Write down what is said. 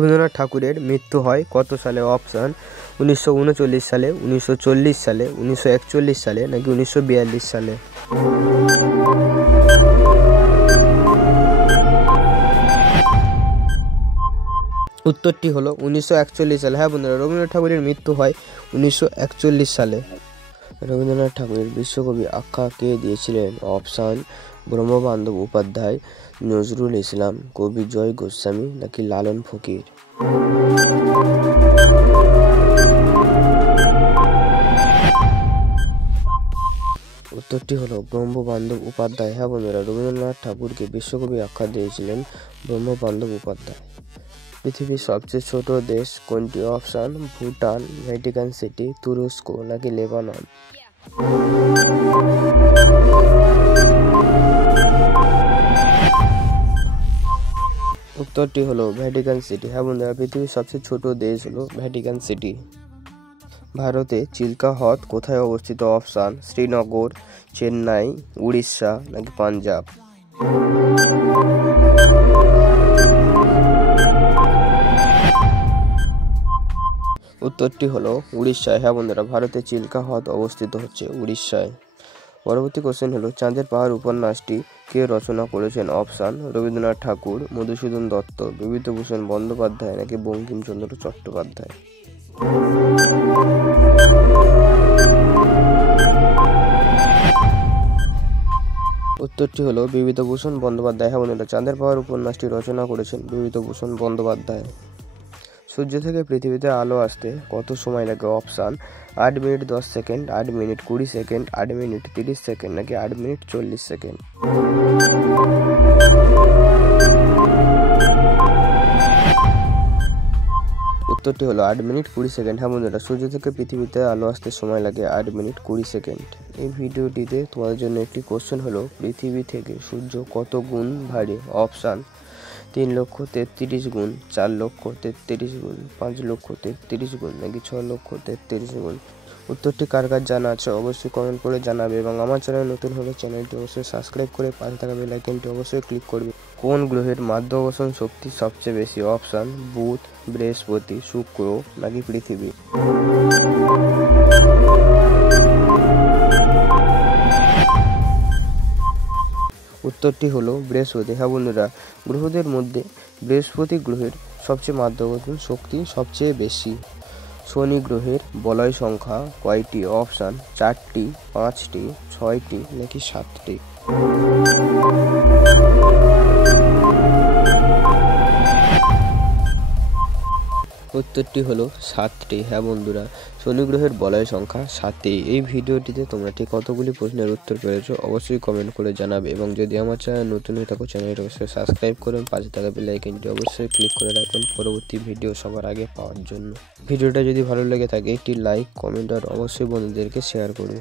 রবীন্দ্রনাথ ঠাকুরের মৃত্যু হয় কত সালে? অপশান 1939 সালে, 1940 সালে, 1941 সালে নাকি 1942 সালে? উত্তরটি হলো 1941 সালে। হ্যাঁ বন্ধুরা, রবীন্দ্রনাথ ঠাকুরের মৃত্যু হয় 1941 সালে। রবীন্দ্রনাথ ঠাকুরের বিশ্বকবি আখ্যা কে দিয়েছিলেন? অপশান ব্রহ্মবান্ধব উপাধ্যায়, নজরুল ইসলাম, কবি জয় গোস্বামী নাকি লালন ফকির? উত্তরটি হলো ব্রহ্মবান্ধব উপাধ্যায়। হ্যাঁ বন্ধুরা, রবীন্দ্রনাথ ঠাকুরকে বিশ্বকবি আখ্যা দিয়েছিলেন ব্রহ্মবান্ধব উপাধ্যায়। পৃথিবীর সবচেয়ে ছোট দেশ কোনটি? অপশান ভুটান, ভ্যাটিকান সিটি, তুরস্ক নাকি লেবানন? উত্তরটি হলো ভ্যাটিকান সিটি। হ্যাঁ বন্ধুরা, পৃথিবীর সবচেয়ে ছোট দেশ হলো ভ্যাটিকান সিটি। ভারতে চিল্কা হ্রদ কোথায় অবস্থিত? অপশান শ্রীনগর, চেন্নাই, উড়িষ্যা নাকি পাঞ্জাব? উত্তরটি হলো উড়িষ্যায়। হ্যাঁ বন্ধুরা, ভারতে চিল্কা হ্রদ অবস্থিত হচ্ছে উড়িষ্যায়। পরবর্তী কোশ্চেন হলো চাঁদের পাহাড় উপন্যাসটি কে রচনা করেছেন? অপশান রবীন্দ্রনাথ ঠাকুর, মধুসূদন দত্ত, বিভূতিভূষণ বন্দ্যোপাধ্যায় নাকি বঙ্কিমচন্দ্র চট্টোপাধ্যায়? উত্তরটি হলো বিভূতিভূষণ বন্দ্যোপাধ্যায়। হ্যাঁ বন্ধুরা, চাঁদের পাহাড় উপন্যাসটি রচনা করেছেন বিভূতিভূষণ বন্দ্যোপাধ্যায়। সূর্য থেকে পৃথিবীতে আলো আসতে কত সময় লাগে? Option 8 minute 10 second, 8 minute 20 second, 8 minute 30 second নাকি 8 মিনিট 40 সেকেন্ড? উত্তরটি হলো 8 মিনিট 20 সেকেন্ড। হ্যাঁ বন্ধুরা, সূর্য থেকে পৃথিবীতে আলো আসতে সময় লাগে 8 মিনিট 20 সেকেন্ড। এই ভিডিওটিতে তোমাদের জন্য একটি কোশ্চেন হলো পৃথিবী থেকে সূর্য কত গুণ ভারী? অপশান 3,33,000 গুণ, 4,33,000 গুণ, 5,33,000 গুণ নাকি 6,33,000 গুণ? উত্তরটি কার কার জানা আছে অবশ্যই কমেন্ট করে জানাবে এবং আমার চ্যানেল নতুন হলে চ্যানেলটি অবশ্যই সাবস্ক্রাইব করে পাশে থাকা বেল আইকনটি অবশ্যই ক্লিক করবে। কোন গ্রহের মাধ্যাকর্ষণ শক্তি সবচেয়ে বেশি? অপশান বুধ, বৃহস্পতি, শুক্র নাকি পৃথিবী? উত্তরটি হলো বৃহস্পতি। হ্যাঁ বন্ধুরা, গ্রহদের মধ্যে বৃহস্পতি গ্রহের সবচেয়ে মাধ্যাকর্ষণ শক্তি সবচেয়ে বেশি। শনি গ্রহের বলয় সংখ্যা কয়টি? অপশান 4টি, 5টি, 6টি নাকি 7টি? উত্তরটি হলো 7টি। হ্যাঁ বন্ধুরা, শনি গ্রহের বলয় সংখ্যা 7টি। এই ভিডিওটিতে তোমরা ঠিক কতগুলি প্রশ্নের উত্তর পেয়েছো অবশ্যই কমেন্ট করে জানাবে এবং যদি আমার চ্যানেল নতুন হয়ে থাকো চ্যানেলটি অবশ্যই সাবস্ক্রাইব করুন, পাশে থাকা বেল আইকনটি অবশ্যই ক্লিক করে রাখুন পরবর্তী ভিডিও সবার আগে পাওয়ার জন্য। ভিডিওটা যদি ভালো লেগে থাকে একটি লাইক, কমেন্ট আর অবশ্যই বন্ধুদেরকে শেয়ার করুন।